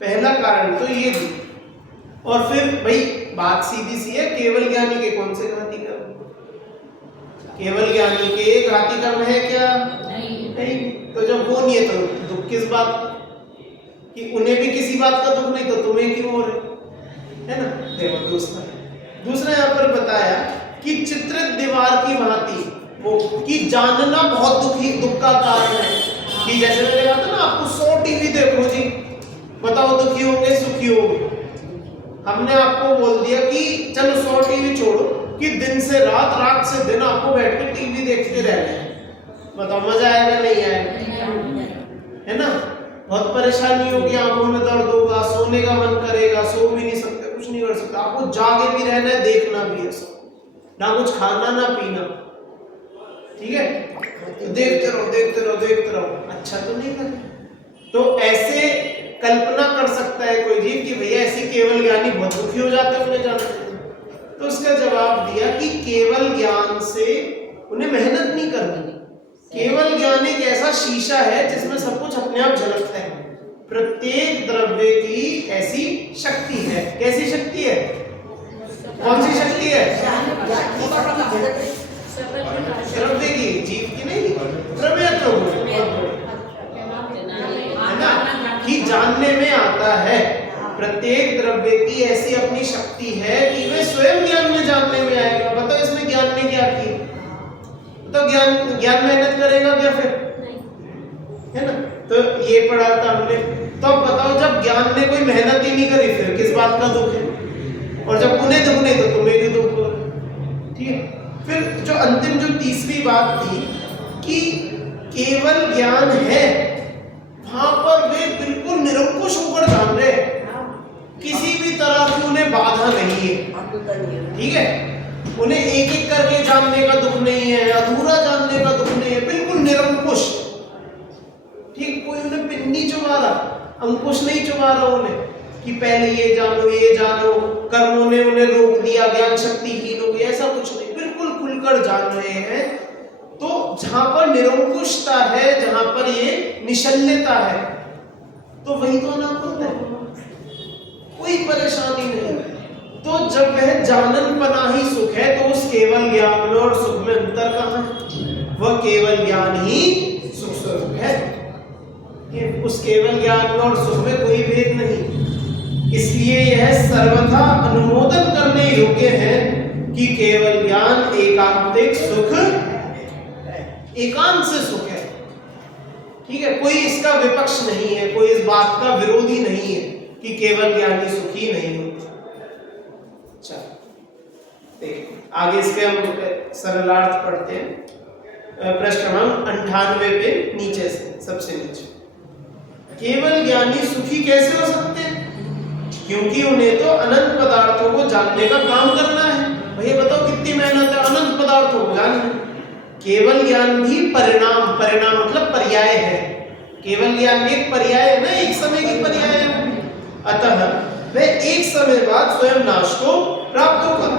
पहला कारण तो ये भी। और फिर भाई बात सीधी सी है, केवल ज्ञानी के कौन से घाती कर्म? केवल ज्ञानी के घाती कर्म है क्या? नहीं। तो जब वो नहीं है तो दुख किस बात का? कि उन्हें भी किसी बात का दुख नहीं तो तुम्हें क्यों हो रहा है ना? देखो दूसरा यहाँ पर बताया कि चित्रित दीवार की भांति वो कि जानना बहुत दुख का कारण है। कि जैसे मैंने कहा था ना, आपको 100 टीवी देखो जी, बताओ दुखी होंगे सुखी होंगे? हमने आपको बोल दिया कि चलो 100 टीवी छोड़ो, कि दिन से रात, रात से दिन आपको बैठ के टीवी देखते रहना है, बताओ मजा आएगा नहीं आएगा? है ना? बहुत परेशानी होगी, आंखों में दर्द होगा, सोने का मन करेगा, सो भी नहीं सकते, कुछ नहीं कर सकते, आपको जागे भी रहना है, देखना भी है सब, ना कुछ खाना ना पीना, ठीक है? तो देखते रहो देखते रहो देखते रहो, अच्छा तो नहीं लगे। तो ऐसे कल्पना कर सकता है कोई जीव कि भैया ऐसी केवल ज्ञानी बहुत दुखी हो जाते हैं उन्हें जानते। तो उसका जवाब दिया कि केवल ज्ञान से उन्हें मेहनत नहीं करनी। केवल ज्ञान एक ऐसा शीशा है जिसमें सब कुछ अपने आप झलकता है। प्रत्येक द्रव्य की ऐसी शक्ति है। कैसी शक्ति है? कौन सी शक्ति है? द्रव्य की, जीव की नहीं, द्रव्य तो है ना, कि जानने में आता है। प्रत्येक द्रव्य की ऐसी अपनी शक्ति है कि वे स्वयं ज्ञान में जानने में आएगा। बताओ इसमें ज्ञान ने क्या किया? तो ज्ञान मेहनत करेगा क्या फिर? है ना? तो ये पढ़ा था हमने। तो अब बताओ जब ज्ञान ने कोई मेहनत ही नहीं करी फिर किस बात का दुख है? और जब उन्हें दुख नहीं तो तुम्हें भी दुख हो, ठीक है? फिर जो अंतिम जो तीसरी बात थी कि केवल ज्ञान है, वहां पर वे बिल्कुल निरंकुश होकर जान रहे, किसी भी तरह की उन्हें बाधा नहीं है, ठीक है? उन्हें एक एक करके जानने का दुख नहीं है, अधूरा जानने का दुख नहीं है, बिल्कुल निरंकुश, ठीक? कोई उन्हें पिन नहीं चुभा रहा, अंकुश नहीं चुभा रहा उन्हें कि पहले ये जानो, कर्मों ने उन्हें रोक दिया, ज्ञान शक्तिहीन हो गई, ऐसा कुछ नहीं, बिल्कुल खुलकर जान रहे हैं। तो जहां पर निरंकुशता है, जहां पर ये निशल्यता है, तो वही तो अनाकुल है, कोई परेशानी नहीं। तो जब वह जाननपना ही सुख है, तो उस केवल ज्ञान में और सुख में अंतर कहां है? वह केवल ज्ञान ही सुख स्वरूप है। उस केवल ज्ञान में और सुख में कोई भेद नहीं। इसलिए यह सर्वथा अनुमोदन करने योग्य है कि केवल ज्ञान एकांतिक सुख, एकांत से सुख है, ठीक है? कोई इसका विपक्ष नहीं है, कोई इस बात का विरोधी नहीं है कि केवल ज्ञानी सुखी नहीं होता। अच्छा, देखिए आगे इसके हम सरलार्थ पढ़ते हैं। पृष्ठ क्रमांक 98 पे नीचे से, सबसे नीचे। केवल ज्ञानी सुखी कैसे हो सकते हैं? क्योंकि उन्हें तो अनंत पदार्थों को जानने का काम करना है। भैया बताओ कितनी मेहनत है अनंत पदार्थों को जानने। केवल ज्ञान भी परिणाम मतलब पर्याय है। केवल ज्ञान एक पर्याय है ना, एक समय की पर्याय है। अतः वह एक समय बाद स्वयं नाश को प्राप्त होगा।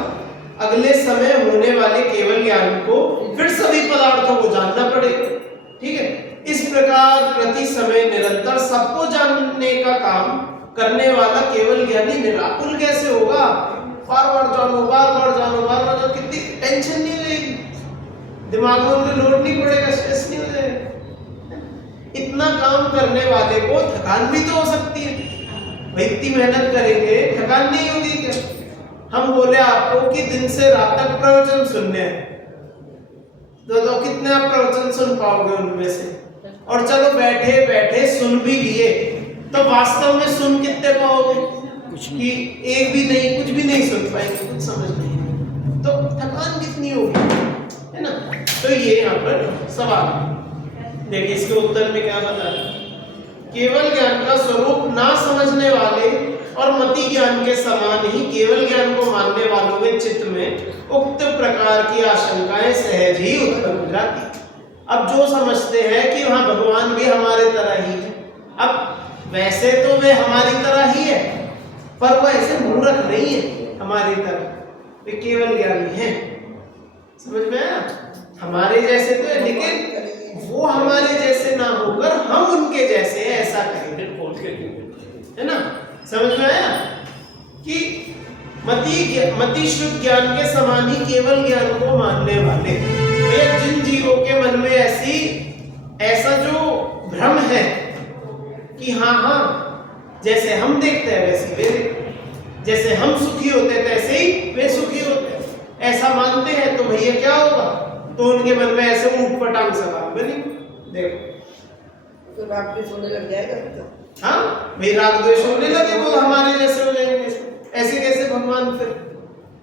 अगले समय होने वाले केवल ज्ञान को फिर सभी पदार्थों को जानना पड़ेगा, ठीक है? इस प्रकार प्रति समय निरंतर सबको जानने का काम करने वाला केवल ज्ञानी निराकुल कैसे होगा? बार बार जानो, कितनी टेंशन नहीं रहेगी, दिमाग में लोड नहीं पड़ेगा, स्ट्रेस नहीं हो जाएगा। इतना काम करने वाले को थकान भी तो हो सकती है। भाई इतनी मेहनत करेंगे, थकान नहीं होगी क्या? हम बोले आपको कि दिन से रात तक प्रवचन सुनने हैं, तो कितने आप प्रवचन सुन पाओगे उनमें से? और चलो बैठे बैठे सुन भी लिए, तो वास्तव में सुन कितने पाओगे? कुछ नहीं, कि एक भी नहीं, कुछ भी नहीं सुन पाएंगे, कुछ समझ नहीं, तो थकान कितनी होगी, है ना? तो ये यहाँ पर सवाल देखिए, इसके उत्तर में क्या बता रहा है? केवल ज्ञान का स्वरूप ना समझने वाले और मति ज्ञान के समान ही केवल ज्ञान को मानने वालों के चित्त में उक्त प्रकार की आशंकाएं सहज ही उत्पन्न हो जाती। अब जो समझते हैं कि वहां भगवान भी हमारे तरह ही है, अब वैसे तो वे हमारी तरह ही है, पर वो ऐसे मूर्ख नहीं है हमारी तरह, वे केवल ज्ञानी है। समझ में आया? हमारे जैसे तो है, लेकिन वो हमारे जैसे ना होकर हम उनके जैसे हैं, ऐसा कहेंगे। है ना? समझ में आया कि मति शुद्ध ज्ञान के समान ही केवल ज्ञान को मानने वाले, तो जिन जीवों के मन में ऐसा जो भ्रम है कि हाँ जैसे हम देखते हैं वैसे वे देखते, जैसे हम सुखी होते हैं तैसे ही वे सुखी होते हैं, ऐसा मानते हैं, तो भैया क्या होगा? तो उनके मन में ऐसे ऊट पटांग सवाल बनेंगे। देखो तो राग द्वेष होने लग जाएगा तो। हाँ भाई, राग द्वेष होने लगे तो हमारे जैसे हो जाएंगे, ऐसे कैसे भगवान फिर,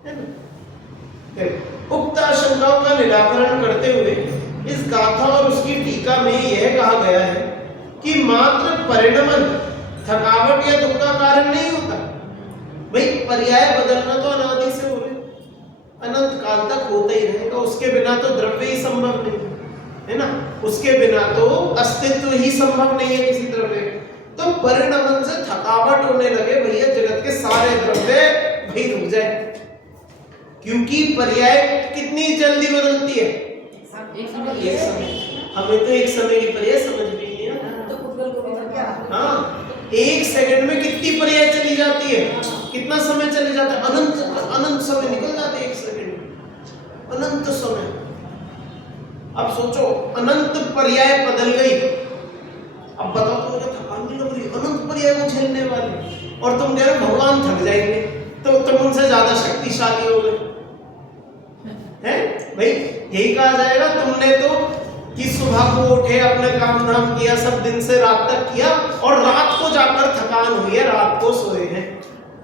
है ना? उक्त आशंकाओं का निराकरण करते हुए इस गाथा और उसकी टीका में यह कहा गया है कि मात्र परिणमन थकावट या दुख का कारण नहीं होता। भाई पर्याय बदलना तो अनादि से हो रहे, अनंत काल तक होता ही रहेगा, उसके बिना तो द्रव्य ही संभव नहीं है ना, उसके बिना तो अस्तित्व ही संभव नहीं है किसी द्रव्य। तो परिणमन से थकावट होने लगे भैया, जगत के सारे द्रव्य भाई रुक जाए, क्योंकि पर्याय कितनी जल्दी बदलती है? एक समय। हमें तो एक समय की पर्याय समझ भी नहीं है। तो पुद्गल को भी क्या? हाँ, एक सेकंड में कितनी पर्याय चली जाती है, कितना समय चले जाता है, अनंत समय निकल जाते हैं एक सेकंड में, अनंत समय। अब सोचो अनंत पर्याय बदल गई, अब बताओ तो मुझे थकान नहीं लग रही, अनंत पर्याय को झेलने वाले, और तुम कह रहे हो भगवान थक जाएंगे, तो तुम उनसे ज्यादा शक्तिशाली हो गए हैं भाई। यही कहा जाएगा तुमने तो कि सुबह को उठे, अपने काम धाम किया, सब दिन से रात तक किया, और रात को जाकर थकान हुई है, रात को सोए हैं,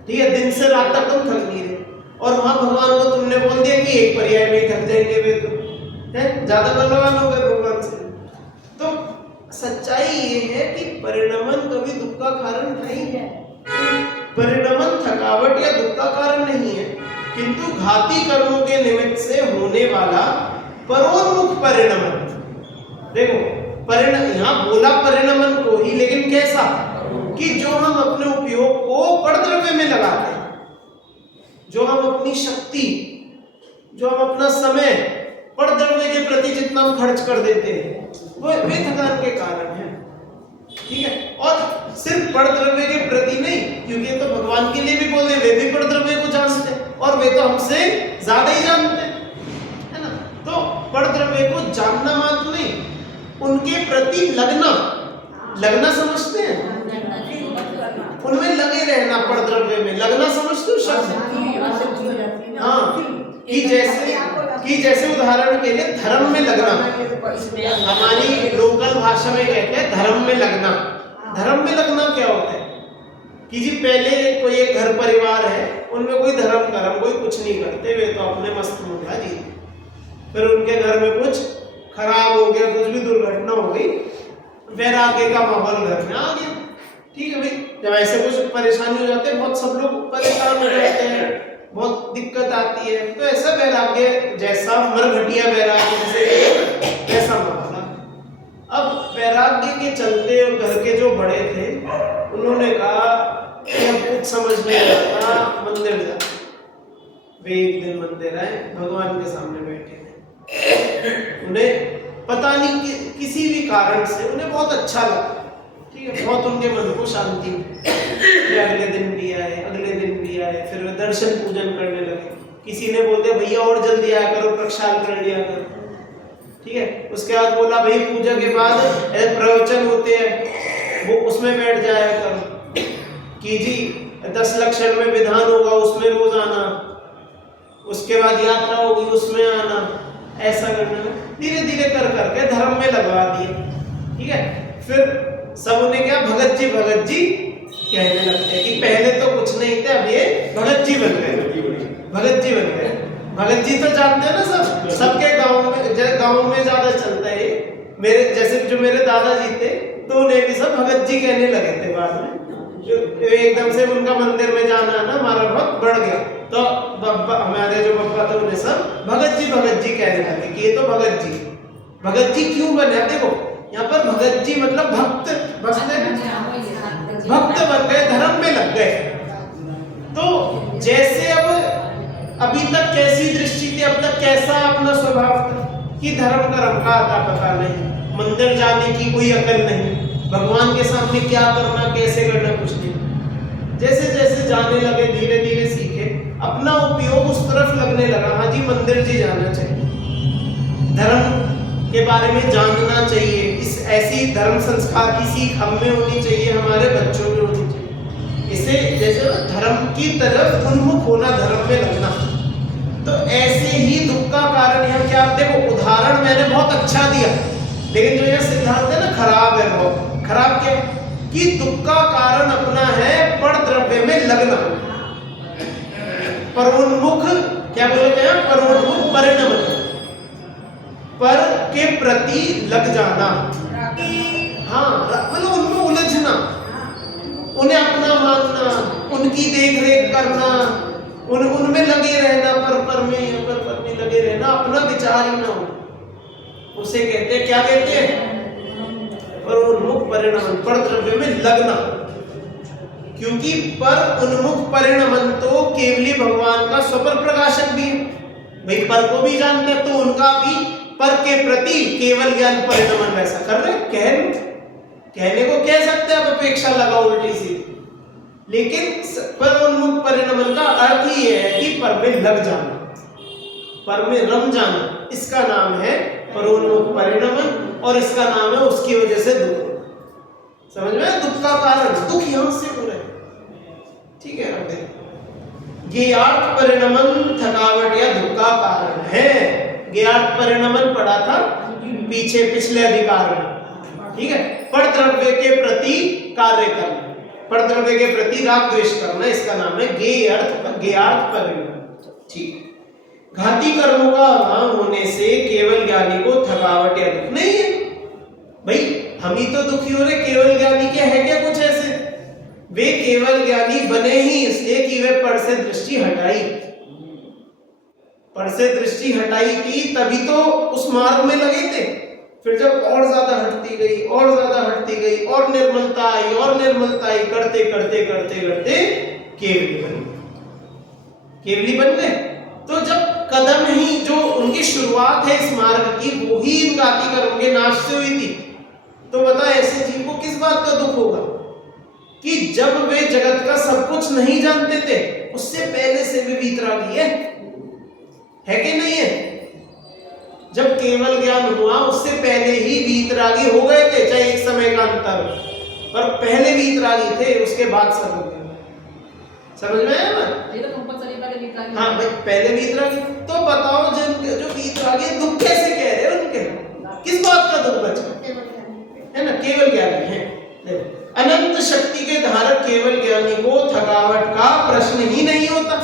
ठीक है, दिन से रात तक तुम थक नहीं रहे, और वहां भगवान को तुमने बोल दिया कि एक पर्याय में ही थक जाएंगे वे, तो है ज्यादा बलवान हो गए भगवान से। तो सच्चाई ये है कि परिणमन कभी दुख का कारण नहीं है, परिणमन थकावट या दुख का कारण नहीं है, किंतु घाती कर्मों के निमित्त से होने वाला परोन्मुख परिणमन। देखो यहाँ बोला परिणमन को ही, लेकिन कैसा कि जो हम अपने उपयोग को परद्रव्य में लगाते हैं, जो हम अपनी शक्ति, जो हम अपना समय परद्रव्य के प्रति जितना हम खर्च कर देते हैं, वो वे थकान के कारण है, ठीक है। और सिर्फ परद्रव्य के प्रति नहीं, क्योंकि तो भगवान के लिए भी बोल रहे, वे भी परद्रव्य को जानते हैं, और वे तो हमसे ज्यादा ही जानते हैं, है ना। तो परद्रव्य को जानना मात्र नहीं, उनके प्रति लगना समझते हैं, उनमें लगे रहना, परद्रव्य में लगना समझते हो शब्द? हाँ, कि जैसे उदाहरण के लिए धर्म में लगना, हमारी लोकल भाषा में कहते हैं धर्म में लगना। धर्म में लगना क्या होता है कि जी पहले कोई एक घर परिवार है, उनमें कोई धर्म कर्म कोई कुछ नहीं करते, वे तो अपने मस्त मुंडा जी, फिर उनके घर में कुछ खराब हो गया, कुछ भी दुर्घटना हो गई, वैराग्य का माहौल घर में आ गया, ठीक है भाई। जब ऐसे कुछ परेशानी हो जाते हैं, बहुत सब लोग परेशान हो जाते हैं, बहुत दिक्कत आती है, तो ऐसा वैराग्य जैसा मरघटिया वैराग्य जैसे ऐसा मामला। अब वैराग्य के चलते घर के जो बड़े थे, उन्होंने कहा कि अब कुछ समझ नहीं आता, मंदिर जाते। वे एक दिन मंदिर आए, भगवान के सामने बैठे थे, उन्हें पता नहीं किसी भी कारण से उन्हें बहुत अच्छा लगा, ठीक है, बहुत उनके मन को शांति मिली। अगले दिन भी आए, अगले दिन भी आए, फिर वे दर्शन पूजन करने लगे। किसी ने बोल दिया भैया और जल्दी आया करो, प्रक्षाल कर लिया करो, ठीक है। उसके बाद बोला भाई पूजा के बाद प्रवचन होते हैं, वो उसमें बैठ जाया करो, कि जी 10 लक्षण में विधान होगा, उसमें रोज आना, उसके बाद यात्रा होगी, उसमें आना, ऐसा करने में धीरे धीरे कर करके धर्म में लगवा दिए, ठीक है। फिर सब उन्हें क्या भगत जी कहने लगते हैं कि पहले तो कुछ नहीं थे, अब ये भगत जी बन गए, भगत जी बन गए। भगत जी तो जानते हैं ना, सबके गाँव में ज्यादा चलता है। मेरे जैसे जो मेरे दादाजी थे, तो उन्हें भी सब भगत जी कहने लगे थे बाद में, एकदम से उनका मंदिर में जाना ना हमारा बहुत बढ़ गया, तो हमारे जो बप्पा थे उन्हें सब भगत जी कहने लगे कि ये तो भगत जी क्यों बने। देखो यहाँ पर भगत जी मतलब भक्त बन गए, धर्म में लग गए। तो जैसे अब अभी तक कैसी दृष्टि थी, अब तक कैसा अपना स्वभाव था कि धर्म कर्म का आता पता नहीं, मंदिर जाने की कोई अकल नहीं, भगवान के सामने क्या करना कैसे करना कुछ नहीं। अपना उपयोग उस तरफ लगने लगा, हाँ जी मंदिर जी जाना चाहिए, धर्म के बारे में जानना चाहिए, इस ऐसी धर्म संस्कार की सीख हम में होनी चाहिए, हमारे बच्चों में होनी चाहिए, इसे जैसे धर्म की तरफ उन्मुख होना, धर्म में लगना। तो ऐसे ही दुख का कारण यहाँ क्या, आप देखो उदाहरण मैंने बहुत अच्छा दिया, लेकिन जो यह सिद्धांत है ना खराब है, बहुत खराब। क्या कि दुख का कारण अपना है पर द्रव्य में लगना, परोन्मुख, क्या बोलते हैं, परोन्मुख परिणमन, पर के प्रति लग जाना, हाँ मतलब उनमें उलझना, उन्हें अपना मानना, उनकी देख रेख करना, उनमें लगे रहना, पर में लगे रहना, अपना विचार ही ना हो, उसे कहते हैं, क्या कहते हैं, परोन्मुख परिणमन, पर द्रव्य में लगना। क्योंकि पर उन्मुख परिणमन तो केवली भगवान का स्वपर प्रकाशक भी है, भाई पर को भी जानते हैं, तो उनका भी पर के प्रति केवल ज्ञान परिणमन वैसा कर रहे, कहने को कह सकते हैं, अब अपेक्षा लगा उल्टी सी, लेकिन पर उन्मुख परिणमन का अर्थ ही है कि पर में लग जाना, पर में रम जाना, इसका नाम है परोन्मुख परिणमन, और इसका नाम है उसकी वजह से दुख। समझ में, दुख का कारण, दुख यहां से हो रहा है, ठीक है। अब देखो ज्ञेयार्थ परिणमन थकावट या दुख का कारण है। ज्ञेयार्थ परिणमन पढ़ा था पीछे पिछले अधिकार में, ठीक है। पर द्रव्य के प्रति कार्य करना, पर द्रव्य के प्रति राग द्वेष करना, इसका नाम है ज्ञेयार्थ परिणमन, ठीक। घाती कर्मों का अभाव होने से केवल ज्ञानी को थकावट या दुख नहीं है। भाई हम ही तो दुखी हो रहे, केवल ज्ञानी क्या है, क्या कुछ ऐसे? वे केवल ज्ञानी बने ही इसलिए कि वे पर से दृष्टि हटाई, पर से दृष्टि हटाई की, तभी तो उस मार्ग में लगे थे। फिर जब और ज्यादा हटती गई, और ज्यादा हटती गई, और निर्मलता आई, और निर्मलता आई, करते करते करते करते केवली बन गए। तो जब कदम ही जो उनकी शुरुआत है इस मार्ग की, वो ही इन घाती कर्म के नाश से हुई थी, तो बता ऐसे जीव को किस बात का दुख होगा कि जब वे जगत का सब कुछ नहीं जानते थे, उससे पहले से वे वीतरागी है कि नहीं है? जब केवल ज्ञान हुआ उससे पहले ही वीतरागी हो गए थे, चाहे एक समय का अंतर, पर पहले वीतरागी थे, उसके बाद सब हो गया। समझ में आया? ये तो कंपलसरी पहले वीतरागी, हाँ भाई पहले वीतरागी। तो बताओ जो वीतरागी दुख कैसे कह रहे हैं, उनके किस बात का दुख बचा है ना? केवल ज्ञानी है। अनंत शक्ति के धारक केवल ज्ञानी को थकावट का प्रश्न ही नहीं होता,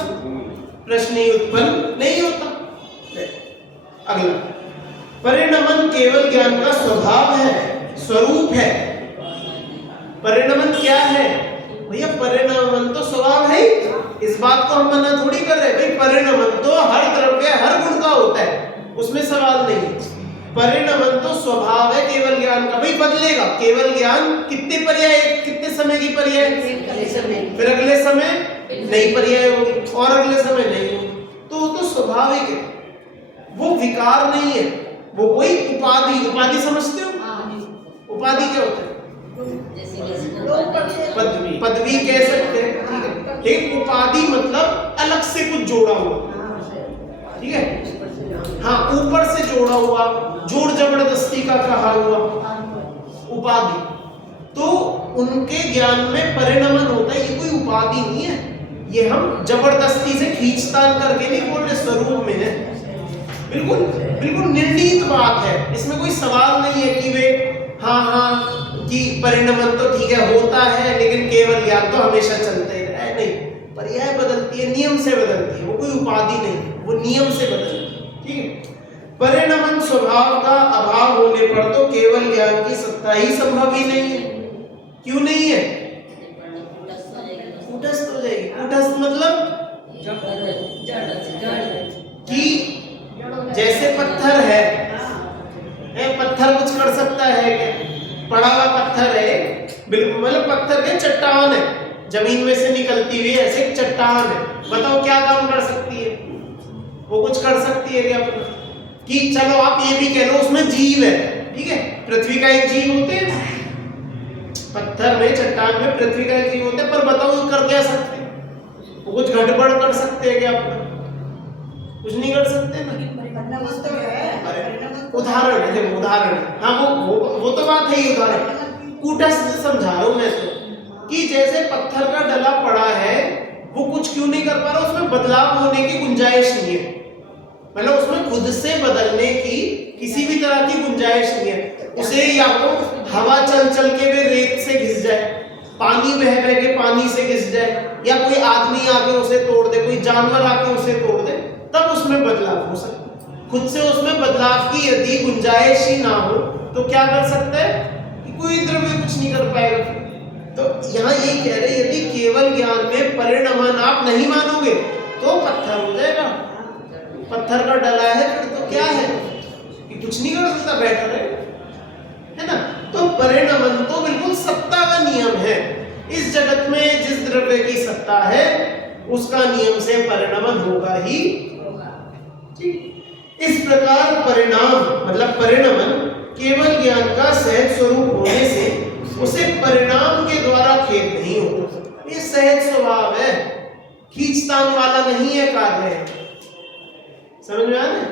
प्रश्न ही उत्पन्न नहीं होता। अगला, परिणमन केवल ज्ञान का स्वभाव है, स्वरूप है। परिणमन क्या है भैया? परिणमन तो स्वभाव है, इस बात को हम मना थोड़ी कर रहे भाई। परिणमन तो हर द्रव्य हर गुण का होता है, उसमें सवाल नहीं। परिणमन तो स्वभाव है केवल ज्ञान का। भाई बदलेगा केवल ज्ञान, कितने पर्याय, कितने समय की पर्याय, फिर अगले समय नई पर्याय होगी, और अगले समय नहीं होगी। तो स्वाभाविक है, वो विकार नहीं है, वो कोई उपाधि। उपाधि समझते हो? उपाधि क्या होता है? पदवी कह सकते हैं, ठीक है। लेकिन उपाधि मतलब अलग से कुछ जोड़ा हुआ, ठीक है। हाँ, ऊपर से जोड़ा हुआ, जोर जबरदस्ती का कहा हुआ उपाधि। तो उनके ज्ञान में परिणमन होता है, ये कोई उपाधि नहीं है, ये हम जबरदस्ती से खींचतान करके नहीं बोल रहे, स्वरूप में है। बिल्कुल बिल्कुल निर्णीत बात है, इसमें कोई सवाल नहीं है कि वे हाँ कि परिणमन तो ठीक है होता है, लेकिन केवल ज्ञान तो हमेशा चलते रहे। नहीं, पर्याय बदलती है, नियम से बदलती है, वो कोई उपाधि नहीं, वो नियम से बदलती है, ठीक है। परिणमन स्वभाव का अभाव होने पर तो केवल ज्ञान की सत्ता ही संभव ही नहीं है। क्यों नहीं है? कूटस्थ हो जाएगी। कूटस्थ मतलब कि जैसे पत्थर है, पत्थर कुछ कर सकता है क्या? पड़ा हुआ पत्थर है, बिल्कुल मतलब पत्थर के चट्टान है, जमीन में से निकलती हुई ऐसे एक चट्टान है, बताओ क्या काम कर सकती है? वो कुछ कर सकती है क्या अपना? कि चलो आप ये भी कह लो उसमें जीव है, ठीक है। पृथ्वी का एक जीव होते हैं, पत्थर में चट्टान में पृथ्वी का एक जीव होता है, पर बताओ वो कर क्या सकते हैं? वो कुछ गड़बड़ कर सकते हैं क्या अपना? कुछ नहीं कर सकते ना। उदाहरण है, देखो उदाहरण है। हाँ वो तो बात है ही, उदाहरण कूटस्थ समझा रहा हूं मैं तो, कि जैसे पत्थर का डला पड़ा है, वो कुछ क्यों नहीं कर पा रहा, उसमें बदलाव होने की गुंजाइश नहीं है, मतलब उसमें खुद से बदलने की किसी भी तरह की गुंजाइश नहीं है। उसे या तो हवा चल चल के वे रेत से घिस जाए, पानी बह बह के पानी से घिस जाए, या कोई आदमी आके उसे तोड़ दे, कोई जानवर आके उसे तोड़ दे, तब उसमें बदलाव हो सकता है। खुद से उसमें बदलाव की यदि गुंजाइश ही ना हो तो क्या कर सकता है कि कोई द्रव्य कुछ नहीं कर पाएगा। तो यहाँ ये कह रहे यदि केवल ज्ञान में परिणमन आप नहीं मानोगे तो पत्थर हो जाएगा। पत्थर का डला है फिर तो क्या है कि कुछ नहीं कर सकता, बैठ रहे है ना। तो परिणमन तो बिल्कुल सत्ता का नियम है। इस जगत में जिस द्रव्य की सत्ता है उसका नियम से परिणमन होगा ही। ठीक, इस प्रकार परिणाम मतलब परिणमन केवल ज्ञान का सहज स्वरूप होने से उसे परिणाम के द्वारा खेद नहीं होता। ये सहज स्वभाव है, खींचतान वाला नहीं है कार्य है। समझ में आ रहा है?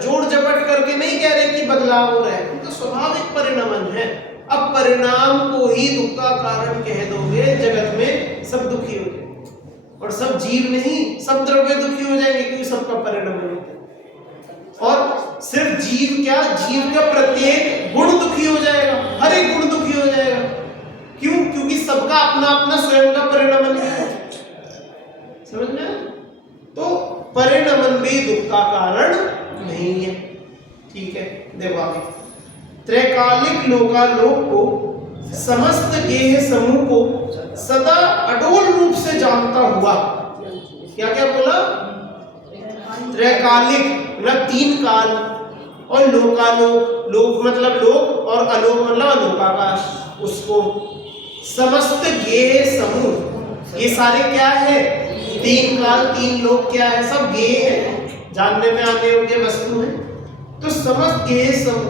जोड़ जपट करके नहीं कह रहे कि बदलाव हो रहा है, उनका स्वाभाविक परिणमन है। अब परिणाम को ही दुख का कारण कह दोगे, जगत में सब दुखी हो जाएंगे, और सब जीव नहीं, सब द्रव्य दुखी हो जाएंगे क्योंकि सबका परिणमन होता है। और सिर्फ जीव क्या, जीव का प्रत्येक गुण दुखी हो जाएगा, हर एक गुण दुखी हो जाएगा। क्यों? क्योंकि सबका अपना अपना स्वयं का परिणमन है। समझ में? तो परिणमन भी दुख का कारण नहीं है। ठीक है, देखो आगे। त्रैकालिक लोकालोक को समस्त गेह समूह को सदा अडोल रूप से जानता हुआ, क्या क्या बोला? त्रैकालिक मतलब तीन काल, और लोकालोक, लोक मतलब लोक और अलोक मतलब अलोकाकाश, उसको समस्त गेह समूह, ये सारे क्या है? तीन काल तीन लोक क्या है? सब गेह है, जानने में आने योग्य वस्तु है। तो समस्त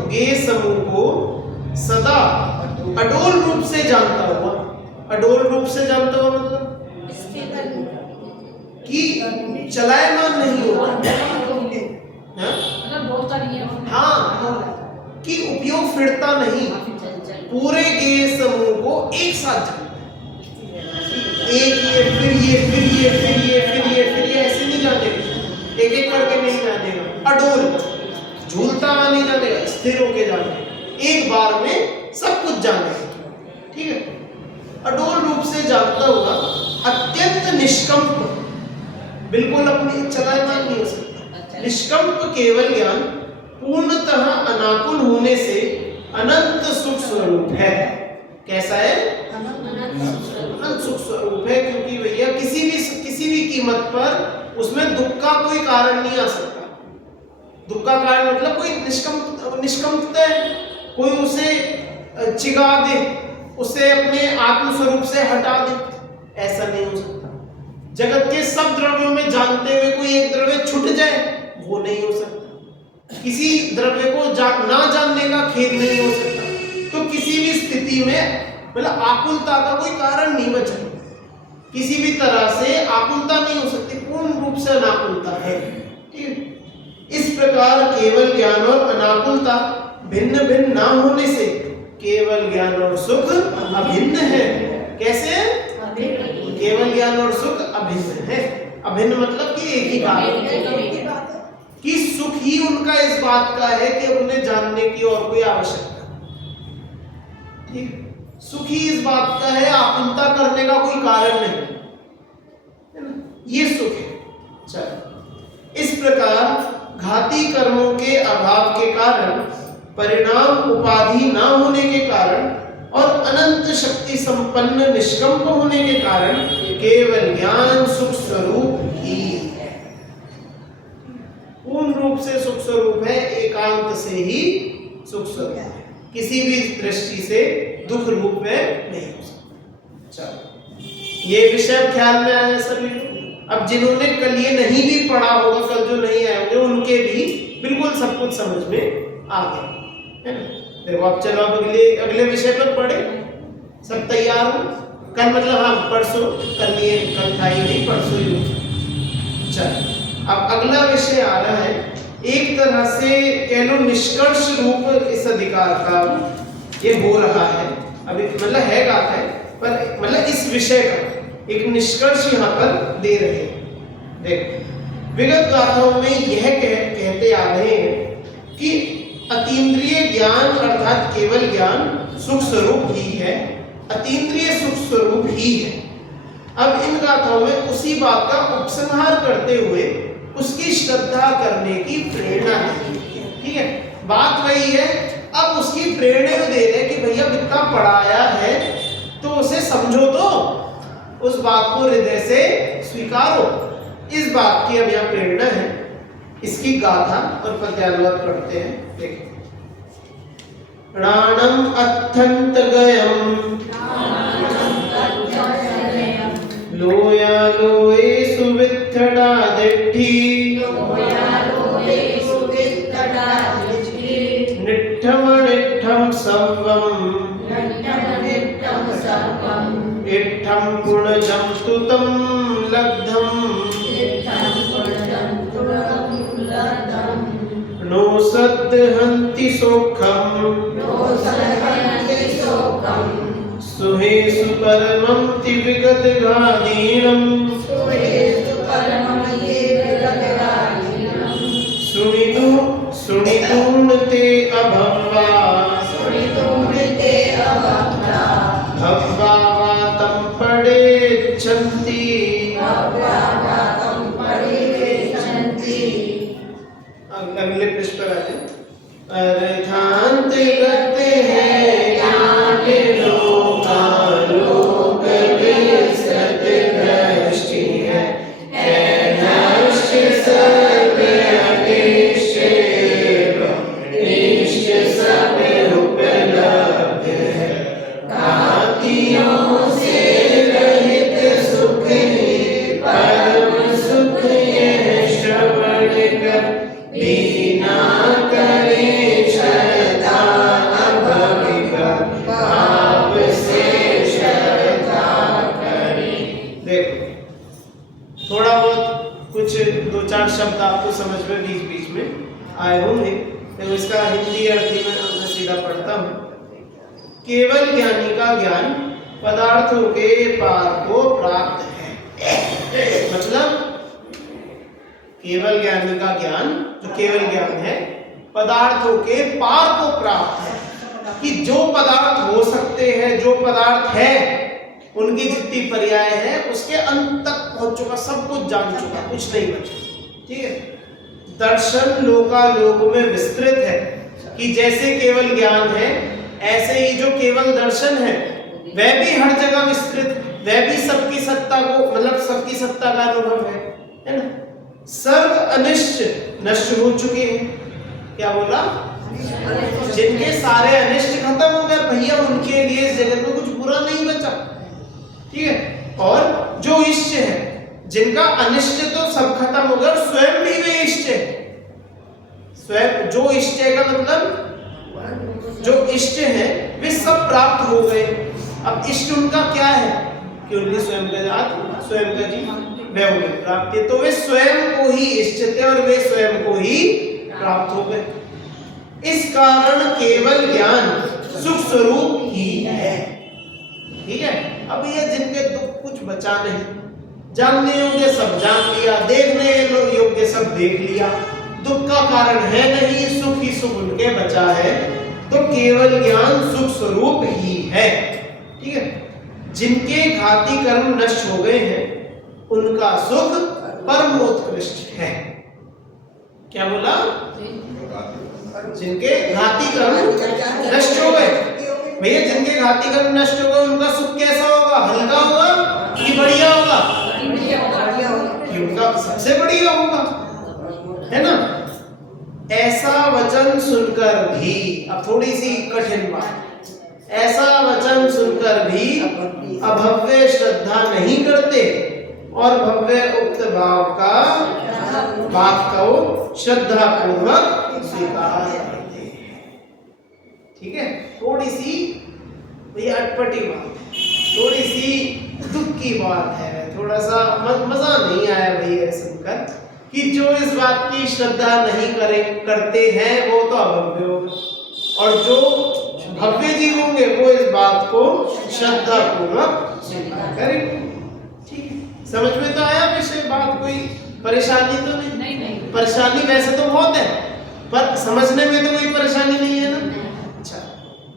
गेह समूह को सदा अडोल रूप से जानता हुआ, अडोल रूप से जानता हुआ मतलब कि चलायमान नहीं होता, हाँ, कि उपयोग फिरता नहीं, पूरे गेह समूह को एक साथ जानता है। एक ये फिर ये फिर ये फिर ये फिर ये फिर ये ऐसे नहीं जानेगा, एक एक करके नहीं जानेगा, अडोल झूलता हुआ नहीं जानेगा, स्थिर होके जानेगा, एक बार में सब कुछ जानेगा। ठीक है, अडोल रूप से जानता हुआ, अत्यंत निष्कंप, बिल्कुल अपनी चलायमान नहीं हो सकता, निष्कंप केवल ज्ञान पूर्णतः अनाकुल होने से अनंत सुख स्वरूप है। कैसा है? अनंत सुख स्वरूप है, क्योंकि भैया किसी भी कीमत पर उसमें दुख का कोई कारण नहीं आ सकता। दुख का कारण मतलब कोई निष्कंपता है, कोई उसे चिगा दे, उसे अपने आत्म स्वरूप से हटा दे, ऐसा नहीं हो सकता। जगत के सब द्रव्यों में जानते हुए कोई एक द्रव्य छूट जाए, वो नहीं हो सकता। किसी द्रव्य को ना जानने का खेद नहीं हो सकता। तो किसी भी स्थिति में मतलब आकुलता का कोई कारण नहीं बचा, किसी भी तरह से आकुलता नहीं हो सकती, पूर्ण रूप से अनाकुलता है। ठीक है, इस प्रकार केवल ज्ञान और अनाकुलता भिन्न भिन्न ना होने से केवल ज्ञान और सुख अभिन्न है। कैसे? केवल ज्ञान और सुख अभिन्न है। अभिन्न मतलब कि एक ही बात, कि सुख ही उनका इस बात का है कि उन्हें जानने की और कोई आवश्यकता नहीं। ठीक, सुख ही इस बात का है, आकुलता करने का कोई कारण नहीं है ना, ये सुख है। चलो, इस प्रकार घाती कर्मों के अभाव के कारण, परिणाम उपाधि ना होने के कारण और अनंत शक्ति संपन्न निष्कंप होने के कारण केवल ज्ञान सुख स्वरूप ही है। पूर्ण रूप से सुख स्वरूप है, एकांत से ही सुख स्वरूप है, किसी भी दृष्टि से दुख रूप में नहीं हो सकता। चलो, ये विषय ख्याल में आया सभी लोग। अब जिन्होंने कल ये नहीं भी पढ़ा होगा, कल जो नहीं आए होंगे, उनके भी बिल्कुल सब कुछ समझ में आ गया है ना। देखो अब चलो, अब अगले विषय पर पढ़े। सब तैयार हो? कल मतलब हाँ परसों, कल ये कल था ही नहीं, परसों ही। चल अब अगला विषय आ रहा है, एक तरह से कह लो निष्कर्ष रूप इस अधिकार का ये हो रहा है अभी, मतलब है गाथा है पर मतलब इस विषय का एक निष्कर्ष यहाँ पर दे रहे हैं। देखो विगत गाथाओं में यह कहते आ रहे हैं कि अतीन्द्रिय ज्ञान अर्थात केवल ज्ञान सुख स्वरूप ही है, अतीन्द्रिय सुख स्वरूप ही है। अब इन गाथाओं में उसी बात का उपसंहार करते हुए उसकी श्रद्धा करने की प्रेरणा है। ठीक है, बात वही है, अब उसकी प्रेरणा दे रहे कि भैया इतना पढ़ाया है तो उसे समझो, तो उस बात को हृदय से स्वीकारो, इस बात की अब यहाँ प्रेरणा है। इसकी गाथा और पद्यानुवाद पढ़ते हैं। देखो, प्राणम अत्यंत गयम लोया लोए सुवित्थड़ा दिट्ठी निठ्ठम निठ्ठम सवम इठ्ठम गुणजं स्तुतं लब्धम नो सद्हन्ति सोखम सुहेसु परमं विगत घादीनम् सुनितूर्णते अभव्वा भव्वा वातं पडेच्छन्ति। अगले पृष्ठ पर आते हैं। अर्थांत गते हैं ज्ञान लोकालोक विस्तृत दृष्टि है, नश्य सर्व अनिश्चय निश्च सब उपलब्ध है, घातियों से रहित सुख ही परम सुख यह श्रवण कर बिना करे श्रद्धा अभविकर भाव से श्रद्धा करे। देखो थोड़ा बहुत कुछ दो चार शब्द आपको समझ में बीच बीच में आए होंगे, तो इसका हिंदी अर्थ ही मैं सीधा पढ़ता हूँ। केवल ज्ञानी का ज्ञान पदार्थों के पार को प्राप्त है। मतलब केवल ज्ञानी का ज्ञान जो केवल ज्ञान है पदार्थों के पार को प्राप्त है, कि जो पदार्थ हो सकते हैं, जो पदार्थ है उनकी जितनी पर्याय है उसके अंत तक पहुंच चुका, सब कुछ जान चुका, कुछ नहीं बचा। ठीक है, दर्शन लोकालोक में विस्तृत है कि जैसे केवल ज्ञान है ऐसे ही जो केवल दर्शन है वह भी हर जगह विस्तृत, वह भी सबकी सत्ता को मतलब सबकी सत्ता का अनुभव है ना। सर्व अनिष्ट नष्ट हो चुके हैं। क्या बोला? जिनके सारे अनिष्ट खत्म हो गए भैया, उनके लिए इस जगत में कुछ बुरा नहीं बचा। ठीक है, और जो इष्ट है, जिनका अनिष्ट तो सब खत्म हो गया, स्वयं भी वे इष्ट है। स्वयं जो इष्ट है का मतलब जो इष्ट है वे सब प्राप्त हो गए। अब इष्ट उनका क्या है कि उनके स्वयं का आत्मा, स्वयं का जीवन वे हो गए प्राप्त, तो वे स्वयं को ही इष्ट थे और वे स्वयं को ही प्राप्त हो गए। इस कारण केवल ज्ञान सुख स्वरूप ही है। ठीक है, अब ये जिनके दुख कुछ बचा नहीं, जानने योग्य सब जान लिया, देखने योग्य सब देख लिया, दुख का कारण है नहीं, सुख ही सुख उनके बचा है, तो केवल ज्ञान सुख स्वरूप ही है। ठीक है, जिनके घाती कर्म नष्ट हो गए हैं उनका सुख परमोत्कृष्ट है। क्या बोला? जिनके घाती कर्म नष्ट हो गए भैया, जिनके घाती कर्म नष्ट हो गए उनका सुख कैसा होगा? हल्का होगा कि बढ़िया होगा? कि उनका सबसे बढ़िया होगा, है ना। ऐसा वचन सुनकर भी, अब थोड़ी सी कठिन बात, ऐसा वचन सुनकर भी अभव्य श्रद्धा नहीं करते और भव्य उक्त भाव का बात को श्रद्धा पूर्वक स्वीकार करते हैं। ठीक है, थोड़ी सी ये अटपटी बात है। थोड़ी सी दुख की बात है, थोड़ा सा मजा नहीं आया भैया सुनकर कि जो इस बात की श्रद्धा नहीं करते हैं वो तो अभव्य होंगे, और जो भव्य जीव होंगे वो इस बात को श्रद्धा पूर्वक स्वीकार करेंगे। ठीक है, समझ में तो आया विषय बात? कोई परेशानी तो नहीं? नहीं। परेशानी वैसे तो बहुत है, पर समझने में तो कोई परेशानी नहीं है ना? अच्छा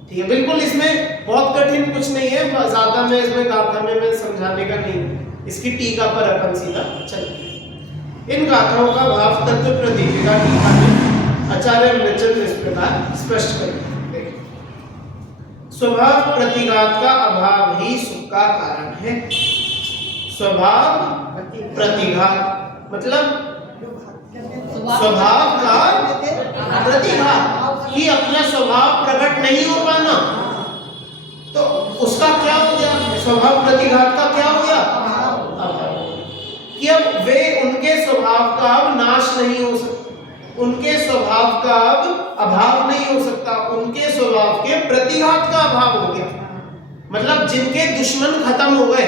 ठीक है, बिल्कुल इसमें बहुत कठिन कुछ नहीं है, ज्यादा मैं इसमें गाथा में मैं समझाने का नहीं, इसकी टीका पर अपन सीधा चलेंगे। इन गाथाओं का भाव तत्व प्रदीपिका टीका में आचार्य मृचंद इस प्रकार स्पष्ट करते हैं। स्वभाव प्रतिघात का अभाव ही सुख का कारण है। स्वभाव प्रतिघात मतलब स्वभाव का प्रतिघात ही अपना स्वभाव प्रकट नहीं हो पाना, तो उसका क्या हो गया? स्वभाव प्रतिघात का क्या हो गया? अभाव। कि अब वे उनके स्वभाव का अब नाश नहीं हो सकता, उनके स्वभाव का अब अभाव नहीं हो सकता, उनके स्वभाव के प्रतिघात का अभाव हो गया। मतलब जिनके दुश्मन खत्म हो गए,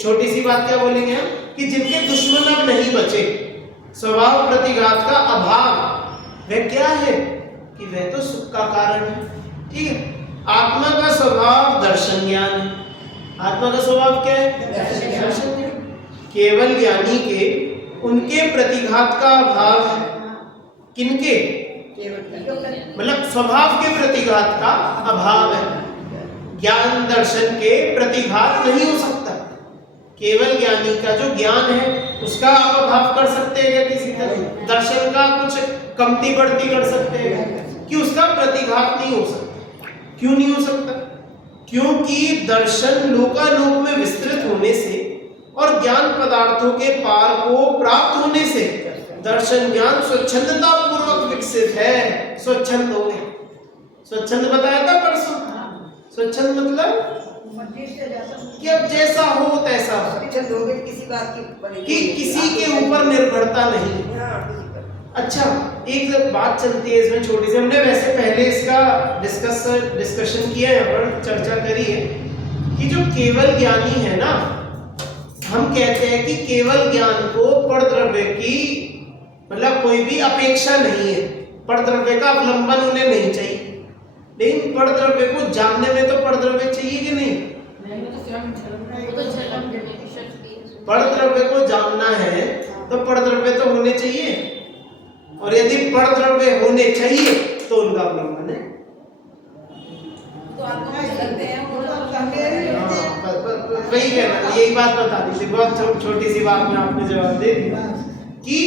छोटी सी बात क्या बोलेंगे हम कि जिनके दुश्मन अब नहीं बचे, स्वभाव प्रतिघात का अभाव वह क्या है कि वह तो सुख का कारण है। ठीक है, आत्मा का स्वभाव दर्शन ज्ञान है। आत्मा का स्वभाव क्या है? दर्शन ज्ञान। केवल ज्ञानी के उनके प्रतिघात का अभाव है। किनके? मतलब स्वभाव के प्रतिघात का अभाव है। ज्ञान दर्शन के प्रतिघात नहीं हो सकता। केवल ज्ञानी का जो ज्ञान है उसका आप अभाव कर सकते हैं क्या किसी तरह? दर्शन का कुछ कमती बढ़ती कर सकते हैं कि उसका प्रतिघात नहीं हो सकता। क्यों नहीं हो सकता? क्योंकि दर्शन लोकालोक में विस्तृत होने से और ज्ञान पदार्थों के पार को प्राप्त होने से दर्शन ज्ञान स्वच्छंदता पूर्वक विकसित है। स्वच्छंद हो गए, स्वच्छंद बताया था परसों। स्वच्छंद मतलब कि अब जैसा हो तैसा हो, किसी बात कि किसी के ऊपर निर्भरता नहीं। अच्छा, एक बात चलती है इसमें छोटी सी, हमने वैसे पहले इसका डिस्कशन किया है, यहाँ पर चर्चा करी है कि जो केवल ज्ञानी है ना, हम कहते हैं कि केवल ज्ञान को परद्रव्य की मतलब कोई भी अपेक्षा नहीं है, परद्रव्य का अवलंबन उन्हें नहीं चाहिए। लेकिन परद्रव्य को जानने में तो परद्रव्य चाहिए कि नहीं? परद्रव्य को जानना है तो परद्रव्य तो होने चाहिए, और यदि परद्रव्य होने चाहिए तो उनका अवलंबन है। वही कहना, यही बात बता दी थी, बहुत छोटी सी बात में आपने जवाब दे दिया कि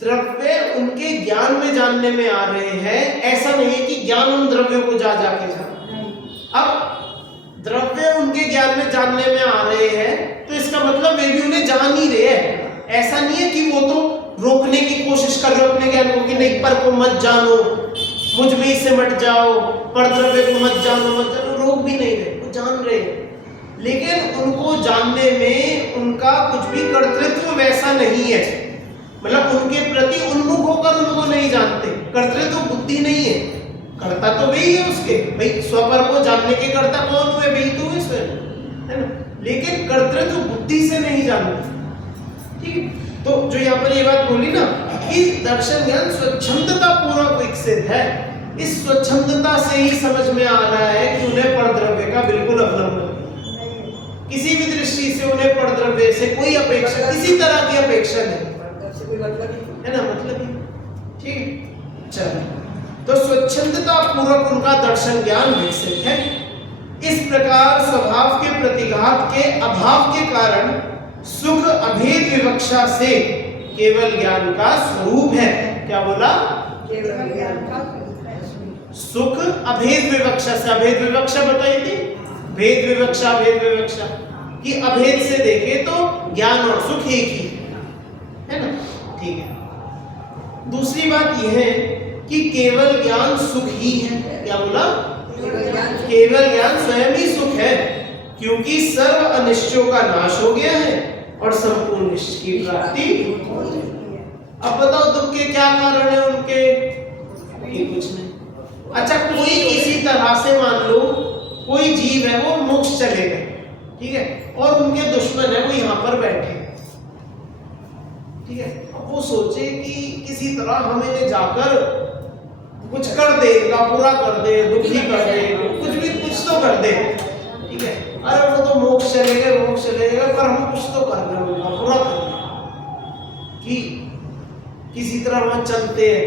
द्रव्य उनके ज्ञान में जानने में आ रहे हैं। ऐसा नहीं है कि ज्ञान उन द्रव्यों को जाके जाना। अब द्रव्य उनके ज्ञान में जानने में आ रहे हैं तो इसका मतलब वे भी उन्हें जान ही रहे हैं। ऐसा नहीं है कि वो तो रोकने की कोशिश कर रहे हो अपने ज्ञान को कि नहीं, पर को मत जानो, मुझ में ही सिमट जाओ, पर द्रव्य को मत जानो, रोक भी नहीं रहे, वो जान रहे हैं। लेकिन उनको जानने में उनका कुछ भी कर्तृत्व वैसा नहीं है, मतलब उनके प्रति उन्मुख होकर उनको नहीं जानते। कर्तृत्व बुद्धि नहीं है, कर्ता तो वही है उसके, भाई स्वपर को जानने के कर्ता कौन हुए? वही तो हुए स्वयं, है ना? लेकिन कर्तृत्व बुद्धि से नहीं जानते। ठीक है, तो जो यहाँ पर ये बात बोली ना कि दर्शन ज्ञान स्वच्छंदता पूर्वक विकसित है, इस स्वच्छंदता से ही समझ में आ रहा है कि उन्हें परद्रव्य का बिल्कुल अवलंबन, किसी भी दृष्टि से उन्हें परद्रव्य से कोई अपेक्षा, किसी तरह की अपेक्षा नहीं है ना, मतलब ही। ठीक है, चलो, तो स्वच्छंदता पूर्वक उनका दर्शन ज्ञान विकसित है। इस प्रकार स्वभाव के प्रतिघात के अभाव के कारण सुख अभेद विवक्षा से केवल ज्ञान का स्वरूप है। क्या बोला? केवल ज्ञान का सुख अभेद विवक्षा से, अभेद विवक्षा बताई थी, भेद विवक्षा, भेद विवक्षा कि अभेद से देखे तो ज्ञान और सुख एक ही है ना। ठीक है, दूसरी बात यह है कि केवल ज्ञान सुख ही है। क्या बोला? केवल ज्ञान स्वयं ही सुख है, क्योंकि सर्व अनिश्चयों का नाश हो गया है और संपूर्ण निश्चय की प्राप्ति। अब बताओ दुख के क्या कारण है उनके? कुछ नहीं। अच्छा, कोई किसी तरह से मान लो कोई जीव है वो मोक्ष चले गए, ठीक है, और उनके दुश्मन है वो यहाँ पर बैठे, ठीक है। अब वो सोचे कि किसी तरह हम इन्हें जाकर कुछ कर दे, इनका पूरा कर दे, दुखी कर दे, कुछ भी कुछ तो कर दे, ठीक है। अरे वो तो मोक्ष चले गए, पर हम कुछ तो कर रहे हैं, उनका पूरा कर रहे हैं कि किसी तरह वहां चलते हैं,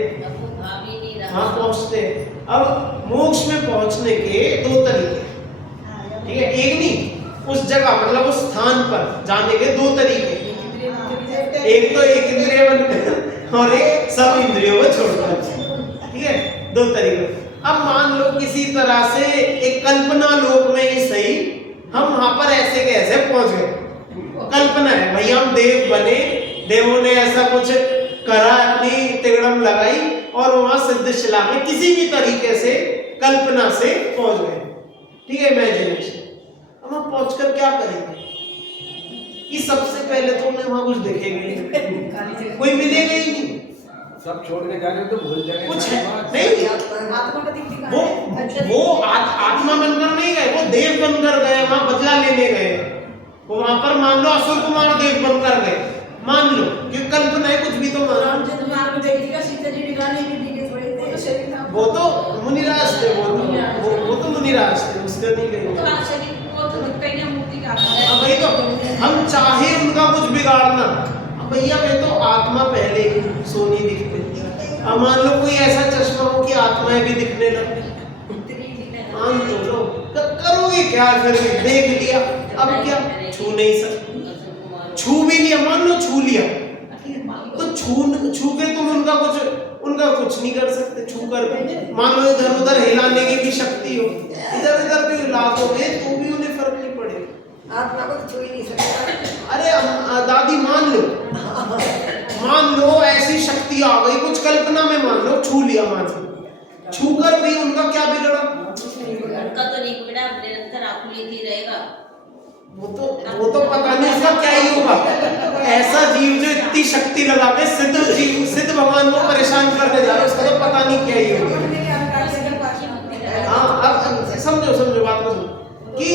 वहां पहुंचते हैं। अब मोक्ष में पहुंचने के दो तरीके, ठीक है, एक नहीं, उस जगह मतलब उस स्थान पर जाने के दो तरीके, एक तो एक इंद्रिय बनकर और एक सब इंद्रियों को छोड़कर, ठीक है, दो तरीके। अब मान लो किसी तरह से एक कल्पना लोक में ही सही हम वहां पर ऐसे के ऐसे पहुंच गए, कल्पना है भाई हम देव बने, देवों ने ऐसा कुछ करा, अपनी तिगड़म लगाई और वहां सिद्धशिला में किसी भी तरीके से कल्पना से पहुंच गए, ठीक है, इमेजिनेशन। अब हम पहुंचकर क्या करेंगे कि सबसे पहले तो हमें वहां कुछ दिखेगा, कोई मिलेगा ही नहीं, सब छोड़ के जाने तो भूल जाएंगे कुछ सारी है बात। नहीं, आत्मा का दिखने वो आत्मा बनकर नहीं गए, वो देव बनकर गए, वहां बदला लेने गए, वो वहां पर मान लो असुर कुमार देव बनकर गए, मान लो कि कल्पना है, कुछ भी तो मान लो, वो तो मुनिराज थे, वो तो मुनिराज थे, उसका नहीं गए। भाई तो हम चाहे उनका कुछ बिगाड़ना, भैया मैं तो आत्मा पहले ही सोनी दिखती है। अब मान लो कोई ऐसा चश्मा हो कि आत्माएं भी दिखने लगे, मान तो लो, करोगे क्या फिर भी देख लिया, अब क्या छू नहीं सकते, छू भी लिया, मान लो छू लिया तो छू के तुम उनका कुछ नहीं कर सकते, छू कर मान लो इधर उधर हिलाने की भी शक्ति हो, इधर उधर भी हिला दोगे तो भी उन्हें फर्क नहीं पड़ेगा, आत्मा को तो छू ही नहीं सकता। अरे दादी मान लो ऐसी शक्ति आ गई कुछ कल्पना में, मान लो छू लिया, मान लो छू कर भी उनका क्या बिगड़ा, उनका तो नहीं बिगड़ा, निरंतर आकुलित ही रहेगा। वो तो पता नहीं उसका क्या ही होगा, ऐसा जीव जो इतनी शक्ति लगा के सिद्ध भगवान को परेशान करने जा रहा है, उसका तो पता नहीं क्या ही होगा। हाँ अब समझो बात को कि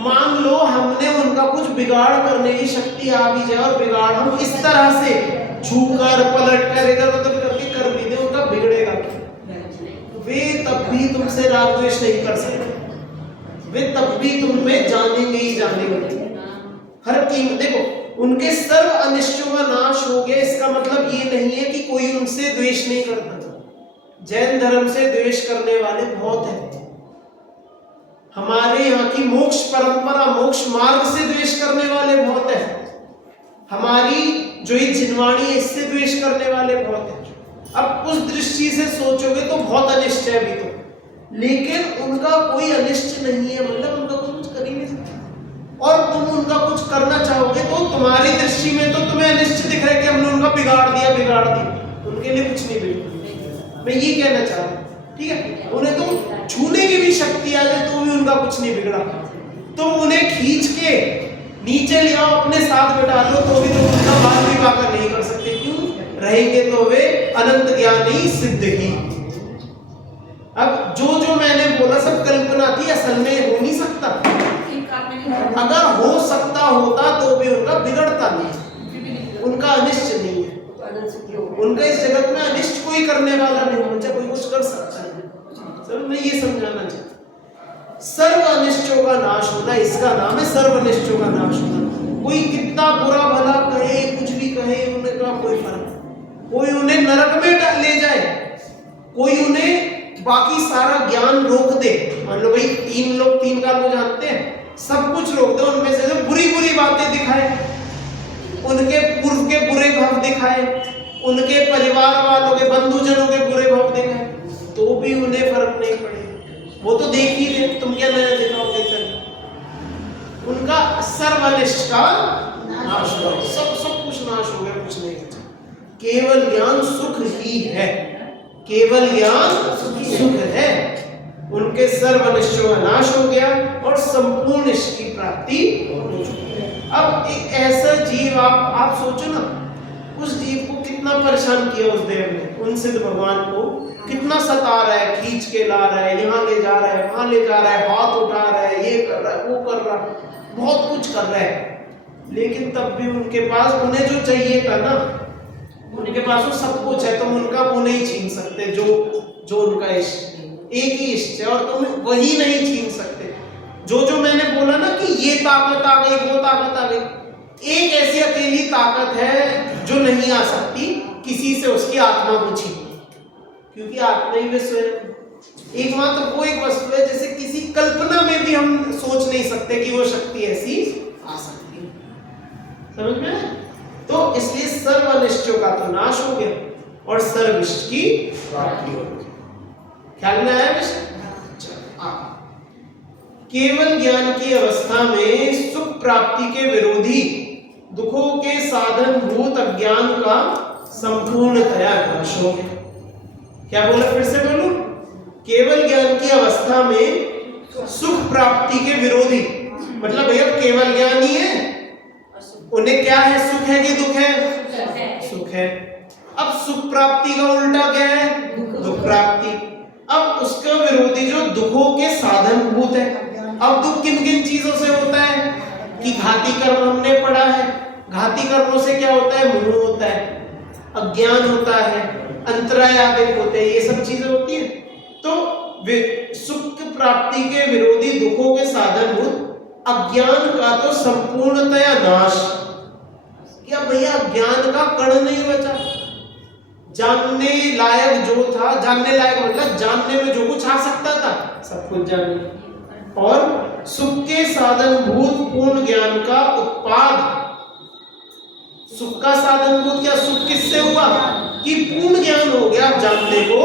मान लो हमने उनका कुछ बिगाड़ करने की शक्ति आ भी जाए, और बिगाड़ हम इस तरह से छूकर पलट कर इधर उधर करके कर भी दे, उनका बिगड़ेगा क्या? वे तब भी तुमसे राग द्वेष नहीं कर सकते, वे तब भी तुम में जानेंगे ही जानेंगे हर कीमत। देखो उनके सर्व अनिष्टों का नाश हो गया, इसका मतलब ये नहीं है कि कोई उनसे द्वेष नहीं करता। जैन धर्म से द्वेष करने वाले बहुत हैं, हमारे यहाँ की मोक्ष परंपरा मोक्ष मार्ग से द्वेष करने वाले बहुत हैं, हमारी जो ये जिनवाणी है इससे द्वेष करने वाले बहुत हैं। अब उस दृष्टि से सोचोगे तो बहुत अनिष्ट है अभी तो, लेकिन उनका कोई अनिष्ट नहीं है, मतलब उनका कोई कुछ कर ही नहीं सकता, और तुम उनका कुछ करना चाहोगे तो तुम्हारी दृष्टि में तो तुम्हें अनिष्ट दिख रहा है कि हमने उनका बिगाड़ दिया, उनके लिए कुछ नहीं बिगड़ा। मैं ये कहना चाह रहा हूँ, ठीक है, उन्हें तुम छूने की भी शक्ति आ जाए तो भी उनका कुछ नहीं बिगड़ा, तुम उन्हें खींच के नीचे ले आओ अपने साथ बिठा लो तो भी तुम उनका बात भी पाकर नहीं कर सकते, क्यों? रहेंगे तो वे अनंत ज्ञानी सिद्ध ही। अब जो मैंने बोला सब कल्पना थी, असल में हो नहीं सकता, अगर हो सकता होता तो भी उनका बिगड़ता नहीं, उनका अनिष्ट नहीं है, उनका इस जगत में अनिष्ट कोई करने वाला नहीं, बच्चा कोई कुछ कर सकता है। सर मैं ये समझाना चाहता, सर्व अनिष्टों का नाश होना इसका नाम है सर्व अनिष्टों का नाश होना। कोई कितना बुरा भला कहे, कुछ भी कहे, उनका कोई फर्क, कोई उन्हें नरक में ले जाए, कोई उन्हें बाकी सारा ज्ञान रोक दे, मान लो भाई तीन काल को जानते हैं, सब कुछ रोक दे, उनमें से जो बुरी बातें दिखाए, उनके पूर्व के बुरे भाव दिखाए, उनके परिवार वालों के बंधुजनों के बुरे भाव दिखाए, तो भी उन्हें फर्क नहीं पड़ेगा, वो तो देख ही रहे, तुम क्या नया दिखाओगे? चल उनका सर्वनिष्ठ का नाश हो, सब कुछ नाश हो गया, कुछ नहीं बचा, केवल ज्ञान सुख ही है, केवल ज्ञान सुख है। उनके सर्वनिष्ठों का नाश हो गया और संपूर्ण इष्ट की प्राप्ति हो चुकी है। अब एक ऐसा जीव आप सोचो ना, उस जीव को कितना परेशान किया उस देव ने, उन सिद्ध भगवान को कितना सता रहा है, खींच के ला रहा है, यहाँ ले जा रहा है, वहां ले जा रहा है, हाथ उठा रहा है, ये कर रहा है, वो कर रहा है, बहुत कुछ कर रहा है। लेकिन तब भी उनके पास उन्हें जो चाहिए था ना, उनके पास वो सब कुछ है, तुम उनका वो नहीं छीन सकते जो उनका इष्ट, एक ही इष्ट है और तुम वही नहीं छीन सकते। जो मैंने बोला ना कि ये ताकत आ गई, वो ताकत आ गई, एक ऐसी अकेली ताकत है जो नहीं आ सकती किसी से उसकी आत्मा को छीन, क्योंकि आत्मा ही विश्व है। एकमात्र वो एक वस्तु है जैसे किसी कल्पना में भी हम सोच नहीं सकते कि वो शक्ति ऐसी आ सकती है, समझ में आया? तो इसलिए सर्व अनिष्टों का तो नाश हो गया और सर्विष्ट की प्राप्ति हो गई। ख्याल में आया विषय? केवल ज्ञान की अवस्था में सुख प्राप्ति के विरोधी दुखों के साधन भूत अज्ञान का संपूर्णतया नाश हो गया। क्या बोला, फिर से बोलूं? केवल ज्ञान की अवस्था में सुख प्राप्ति के विरोधी, मतलब भैया केवल ज्ञान ही है, उन्हें क्या है, सुख है कि दुख है? सुख है। अब सुख प्राप्ति का उल्टा क्या है? दुख प्राप्ति। अब उसका विरोधी जो दुखों के साधन भूत है। अब दुख किन किन चीजों से होता है कि घाती कर्म हमने पढ़ा है, घाती कर्मों से क्या होता है? मोह होता है, अज्ञान होता है, अंतराय आदि होते हैं, ये सब चीजें होती है। तो सुख प्राप्ति के विरोधी दुखों के साधन भूत अज्ञान का तो संपूर्णतया नाश। क्या भैया ज्ञान का कण नहीं बचा? जानने लायक जो था, जानने लायक मतलब जानने में जो कुछ आ सकता था सब कुछ जान, और सुख के साधन भूत पूर्ण ज्ञान का उत्पाद। सुख का साधन भूत क्या? सुख किससे हुआ कि पूर्ण ज्ञान हो गया, जानने को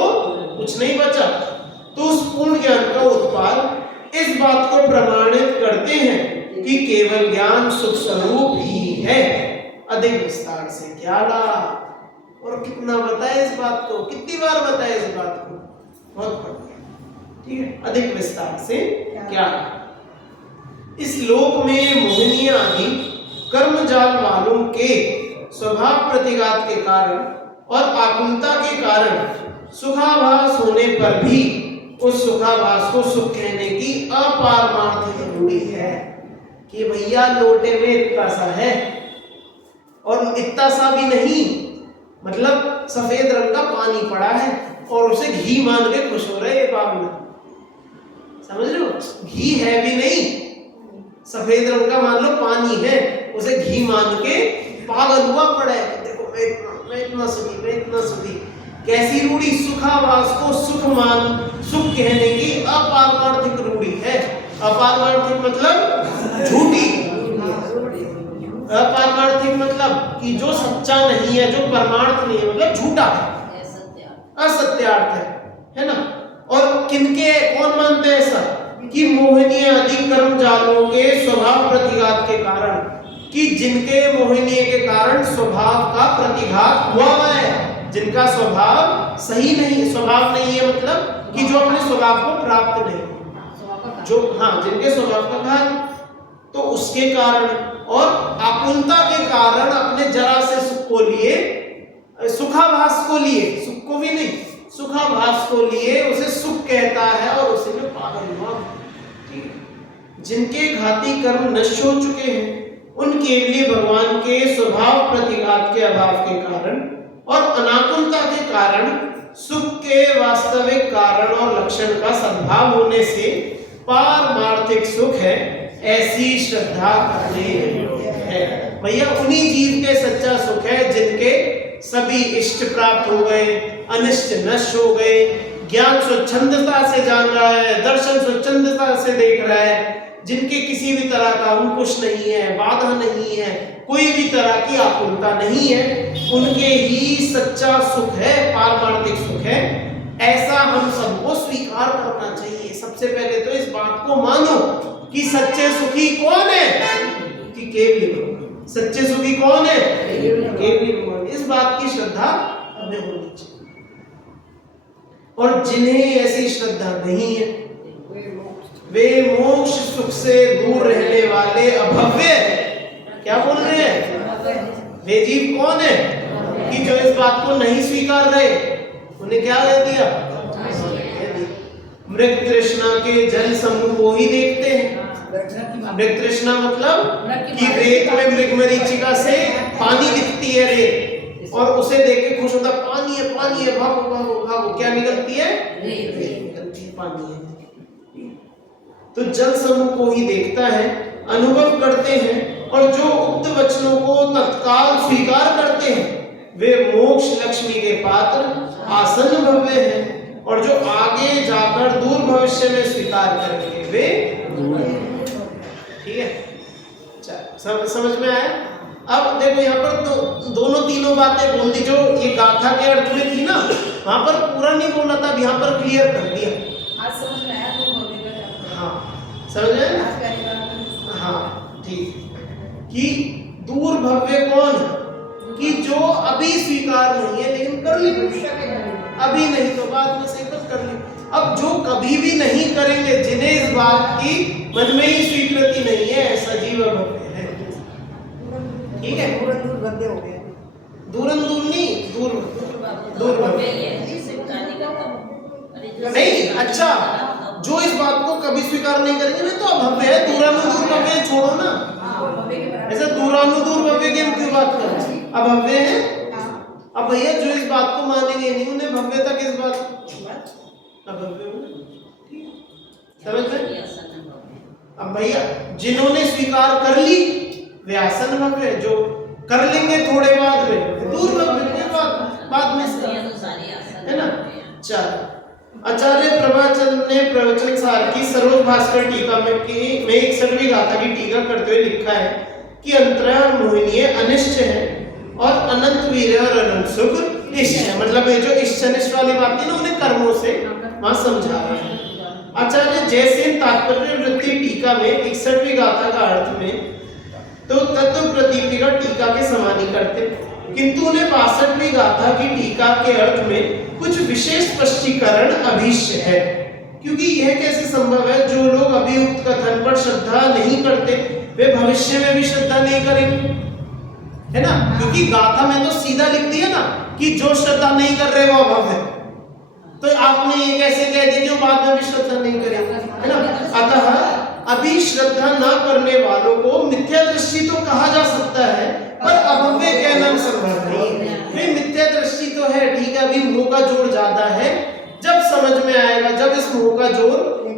कुछ नहीं बचा। तो उस पूर्ण ज्ञान का उत्पाद इस बात को प्रमाणित करते हैं कि केवल ज्ञान सुख स्वरूप ही है। अधिक विस्तार से क्या लाभ, और कितना बताए इस बात को, कितनी बार बताए इस बात को, बहुत बढ़िया, ठीक है। अधिक विस्तार से क्या, इस लोक में मोहिनी आदि कर्म जाल वालों के स्वभाव प्रतिघात के कारण और आकुलता के कारण सुखाभास होने पर भी उस सुखाभास को सुख कहने की अपारमार्थिक रूढ़ी है कि भैया लोटे में इतना सा है और इतना सा भी नहीं, मतलब सफेद रंग का पानी पड़ा है और उसे घी मान के खुश हो रहे हैं बाबू, समझ लो? घी है भी नहीं, सफेद रंग का मान लो पानी है, उसे घी मान के पागल हुआ पड़ा है कि देखो मैं इतना सुखी, मैं इतना सुखी। कैसी रूढ़ी? सुखाभास को सुख कहने की अपारमार्थिक रूढ़ी है। अपारमार्थिक मतलब झूठी, अपारमार्थिक मतलब कि जो सच्चा नहीं है, जो परमार्थ नहीं है, मतलब झूठा है, असत्यार्थ है ना। और किनके, कौन मानते हैं ऐसा? कि मोहिनी आदि कर्म जालों के स्वभाव प्रतिघात के कारण, कि जिनके मोहिनी के कारण स्वभाव का प्रतिघात हुआ है, जिनका स्वभाव सही नहीं, स्वभाव नहीं है मतलब कि जो अपने स्वभाव को प्राप्त नहीं, जो जिनके स्वभाव का घात, तो उसके कारण और आकुलता के कारण अपने जरा से सुख को लिए, सुखाभास को लिए, सुख को भी नहीं, सुखाभास को लिए उसे सुख कहता है और उसे में पागल हुआ। ठीक है। जिनके घाती कर्म नष्ट हो चुके हैं उनके लिए भगवान के स्वभाव प्रतिघात के अभाव के कारण और अनाकुलता के कारण सुख के वास्तविक कारण और लक्षण का सद्भाव होने से पारमार्थिक सुख है, ऐसी श्रद्धा करने है। भैया उन्हीं जीव के सच्चा सुख है जिनके सभी इष्ट प्राप्त हो गए, अनिष्ट नष्ट हो गए, ज्ञान स्वच्छंदता से जान रहा है, दर्शन स्वच्छंदता से देख रहा है, जिनके किसी भी तरह का अंकुश नहीं है, बाधा नहीं है, कोई भी तरह की आकुलता नहीं है, उनके ही सच्चा सुख है, पारमार्थिक सुख है। ऐसा हम सबको स्वीकार करना चाहिए। सबसे पहले तो इस बात को मानो कि सच्चे सुखी कौन है? कि केवल भगवान। सच्चे सुखी कौन है? केवल भगवान। इस बात की श्रद्धा हमें होनी चाहिए। और जिन्हें ऐसी श्रद्धा नहीं है वे मोक्ष सुख से दूर रहने वाले अभव्य, क्या बोल रहे हैं? वे जीव कौन है? कि जो इस बात को नहीं स्वीकार रहे उन्हें क्या दे दिया? मृग तृष्णा के जल समूह को ही देखते हैं। मृग तृष्णा मतलब कि रेत में मृग मरीचिका से पानी दिखती है रेत, और उसे देख के खुश होता, पानी है भागो भागो भागो, क्या निकलती है? रेत निकलती है, पानी है। तो जल समूह को ही देखता है, अनुभव करते हैं, और जो उक्त वचनों को तत्काल स्वीकार करते हैं वे मोक्ष लक्ष्मी के पात्र आसन्न भव्य हैं, और जो आगे जाकर दूर भविष्य में स्वीकार करेंगे वे ठीक है। समझ में आया? अब देखो यहाँ पर दोनों तीनों बातें बोल दी जो ये गाथा के अर्थ में थी ना, वहां पर पूरा नहीं बोला था, अब यहाँ पर क्लियर कर दिया। आज समझ में आया तो बोलेगा। हाँ समझ में? आज पहली बार। हाँ ठीक। कि दूर भव्य कौन? कि जो अभी स्वीकार नहीं है लेकिन कर ली, अभी नहीं तो बाद में से कर ली। अब जो कभी भी नहीं करेंगे, जिन्हें इस बात की मन में ही स्वीकृति नहीं है, ऐसा जीव भव्य है। ठीक है, दूर बंदे हो गए। दूरन दूर नहीं, दूर भव्य नहीं। अच्छा, जो इस बात को कभी स्वीकार नहीं करेंगे वे तो अभव्य है। दूरानुदूर भव्य छोड़ो ना, ऐसे दूरानुदूर भव्य की हम क्यों बात कर रहे हैं? अभव्य है। अब भैया जो इस बात को मानेंगे नहीं, उन्हें भव्यता किस बात? अभव्य होना। समझ में? अब भैया जिन्होंने स्वीकार कर ली वे आसन भव्य, जो कर लेंगे थोड़े बाद में दूर भव्य, बाद में है ना। चल, आचार्य प्रभाचंद ने प्रवचन सार की सरोज भास्कर टीका में 61वीं गाथा की टीका करते हुए लिखा है कि अंतरा और मोहिनी अनिष्ट है और अनंत वीर और अनंत सुख इष्ट है। मतलब ये जो इष्ट वाली बात है ना, उन्हें कर्मों से वहां समझा रहे हैं। आचार्य जयसेन तात्पर्य वृत्ति टीका में 61वीं गाथा का अर्थ में तो तत्व प्रदीपिका टीका के समान ही करते, किंतु उन्हें 62वीं गाथा की टीका के अर्थ में कुछ विशेष स्पष्टीकरण अभिष्य है। क्योंकि यह कैसे संभव है? जो लोग अभी उक्त कथन पर श्रद्धा नहीं करते वे भविष्य में भी श्रद्धा नहीं करेंगे, है ना। क्योंकि गाथा में तो सीधा लिख दिया ना कि जो श्रद्धा नहीं कर रहे वो अभव्य है, तो आपने ये कैसे कह दिया कि बाद में भी श्रद्धा नहीं करेंगे, है ना। अतः अभी श्रद्धा न करने वालों को मिथ्या दृष्टि तो कहा जा सकता है, पर अभव्य कहना संभव नहीं। वे मिथ्या दृष्टि तो है, ठीक है, अभी मोह का जोर ज्यादा है। जब समझ में आएगा, जब इस मोह का जोर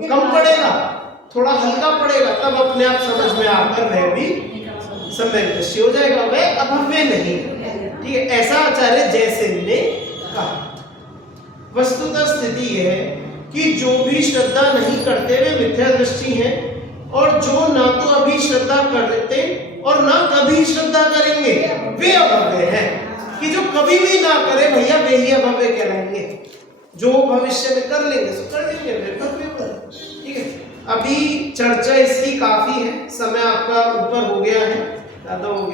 कम पड़ेगा, थोड़ा हल्का पड़ेगा, तब अपने आप समझ में आकर वह भी सम्यक दृष्टि हो जाएगा, वह अभव्य नहीं। ठीक है, ऐसा आचार्य जयसेन ने कहा। वस्तुतः स्थिति यह है कि जो भी श्रद्धा नहीं करते वे मिथ्या दृष्टि हैं, और जो ना तो अभी श्रद्धा करते और ना कभी श्रद्धा करेंगे वे अभव्य हैं। कि जो कभी भी ना करे भैया वे ही अभव्य कहलाएंगे, जो भविष्य में कर लेंगे सो कर लेंगे वे भव्य। ठीक है, अभी चर्चा इसकी काफी है, समय आपका ऊपर हो गया है, ज्यादा हो गया।